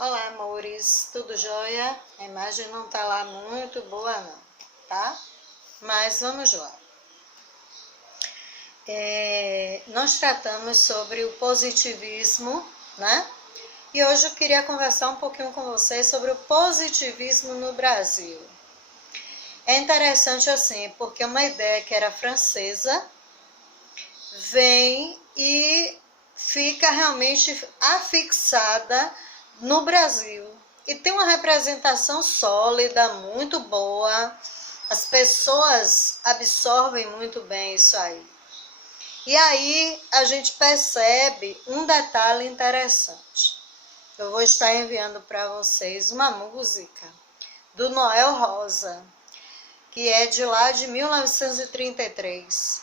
Olá, amores, tudo jóia? A imagem não tá lá muito boa não, tá? Mas vamos lá. Nós tratamos sobre o positivismo, né? E hoje eu queria conversar um pouquinho com vocês sobre o positivismo no Brasil. É interessante assim, porque uma ideia que era francesa vem e fica realmente afixada no Brasil. E tem uma representação sólida, muito boa. As pessoas absorvem muito bem isso aí. E aí a gente percebe um detalhe interessante. Eu vou estar enviando para vocês uma música do Noel Rosa, que é de lá de 1933.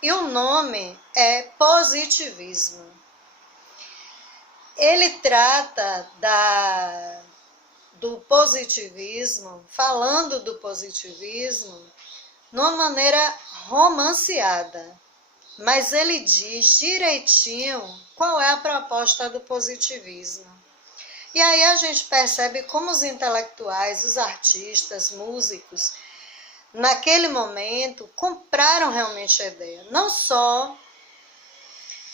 E o nome é Positivismo. Ele trata do positivismo, falando do positivismo, de uma maneira romanceada. Mas ele diz direitinho qual é a proposta do positivismo. E aí a gente percebe como os intelectuais, os artistas, músicos, naquele momento, compraram realmente a ideia. Não só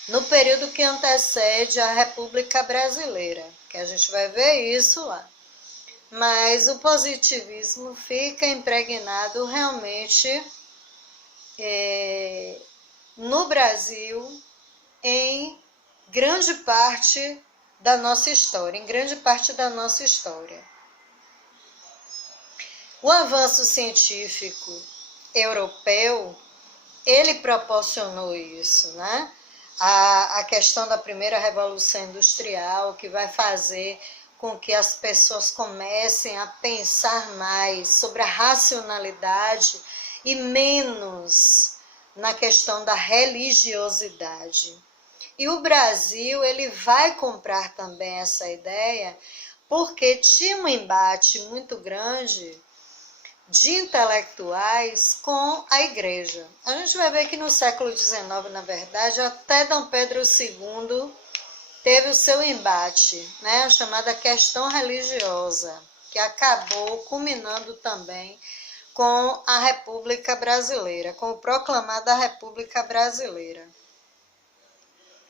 no período que antecede a República Brasileira, que a gente vai ver isso lá. Mas o positivismo fica impregnado realmente no Brasil em grande parte da nossa história, O avanço científico europeu, ele proporcionou isso, né? A questão da primeira revolução industrial, que vai fazer com que as pessoas comecem a pensar mais sobre a racionalidade e menos na questão da religiosidade. E o Brasil, ele vai comprar também essa ideia, porque tinha um embate muito grande de intelectuais com a igreja. A gente vai ver que no século XIX, na verdade, até Dom Pedro II teve o seu embate, né, a chamada questão religiosa, que acabou culminando também com a República Brasileira, com o proclamado da República Brasileira.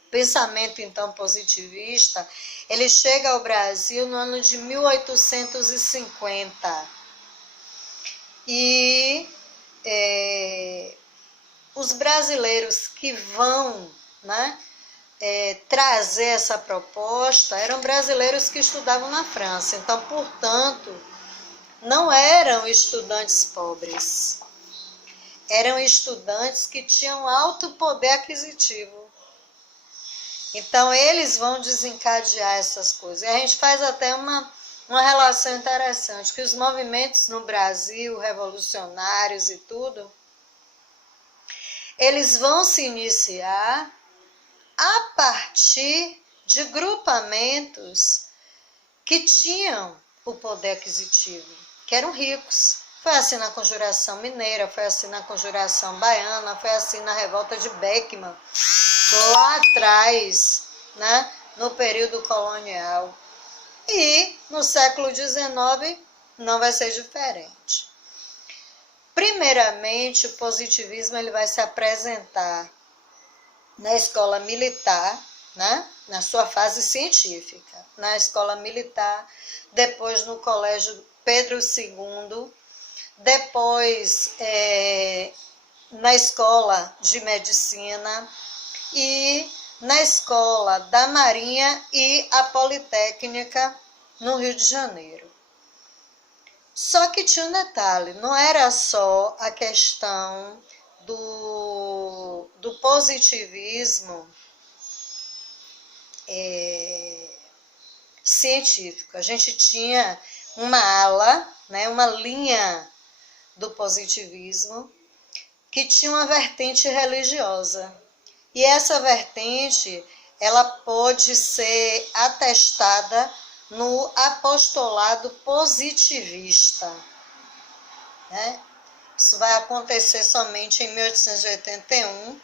O pensamento, então, positivista, ele chega ao Brasil no ano de 1850. E os brasileiros que vão, né, trazer essa proposta eram brasileiros que estudavam na França. Então, portanto, não eram estudantes pobres. Eram estudantes que tinham alto poder aquisitivo. Então, eles vão desencadear essas coisas. E a gente faz até uma relação interessante, que os movimentos no Brasil, revolucionários e tudo, eles vão se iniciar a partir de grupamentos que tinham o poder aquisitivo, que eram ricos. Foi assim na Conjuração Mineira, foi assim na Conjuração Baiana, foi assim na Revolta de Beckmann, lá atrás, né, no período colonial. E no século XIX não vai ser diferente. Primeiramente, o positivismo ele vai se apresentar na escola militar, né? Na sua fase científica, na escola militar, depois no Colégio Pedro II, depois na escola de medicina e na escola da Marinha e a Politécnica no Rio de Janeiro. Só que tinha um detalhe, não era só a questão do positivismo científico. A gente tinha uma ala, né, uma linha do positivismo que tinha uma vertente religiosa. E essa vertente, ela pode ser atestada no apostolado positivista, né? Isso vai acontecer somente em 1881,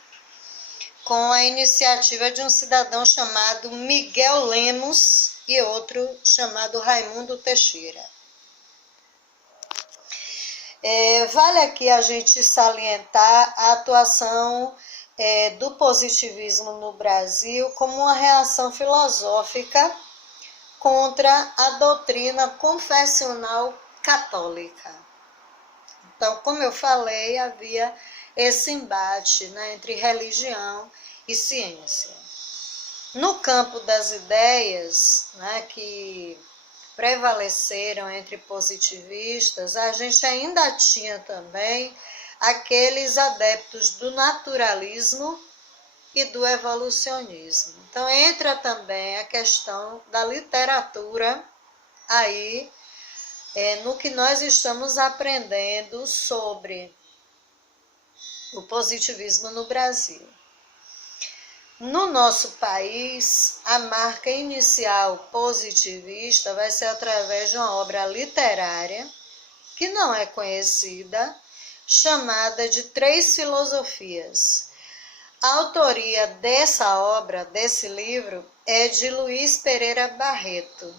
com a iniciativa de um cidadão chamado Miguel Lemos, e outro chamado Raimundo Teixeira. Vale aqui a gente salientar a atuação do positivismo no Brasil como uma reação filosófica contra a doutrina confessional católica. Então, como eu falei, havia esse embate, né, entre religião e ciência. No campo das ideias, né, que prevaleceram entre positivistas, a gente ainda tinha também aqueles adeptos do naturalismo e do evolucionismo. Então entra também a questão da literatura aí no que nós estamos aprendendo sobre o positivismo no Brasil. No nosso país, a marca inicial positivista vai ser através de uma obra literária que não é conhecida, chamada de Três Filosofias. A autoria dessa obra, desse livro, é de Luiz Pereira Barreto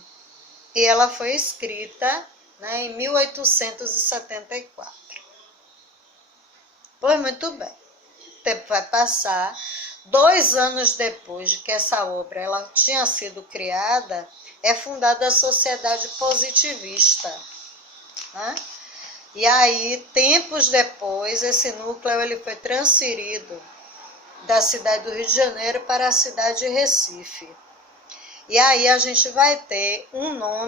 e ela foi escrita, né, em 1874. Pois muito bem, o tempo vai passar. 2 anos depois de que essa obra ela tinha sido criada, é fundada a Sociedade Positivista, né? E aí, tempos depois, esse núcleo ele foi transferido da cidade do Rio de Janeiro para a cidade de Recife. E aí a gente vai ter um nome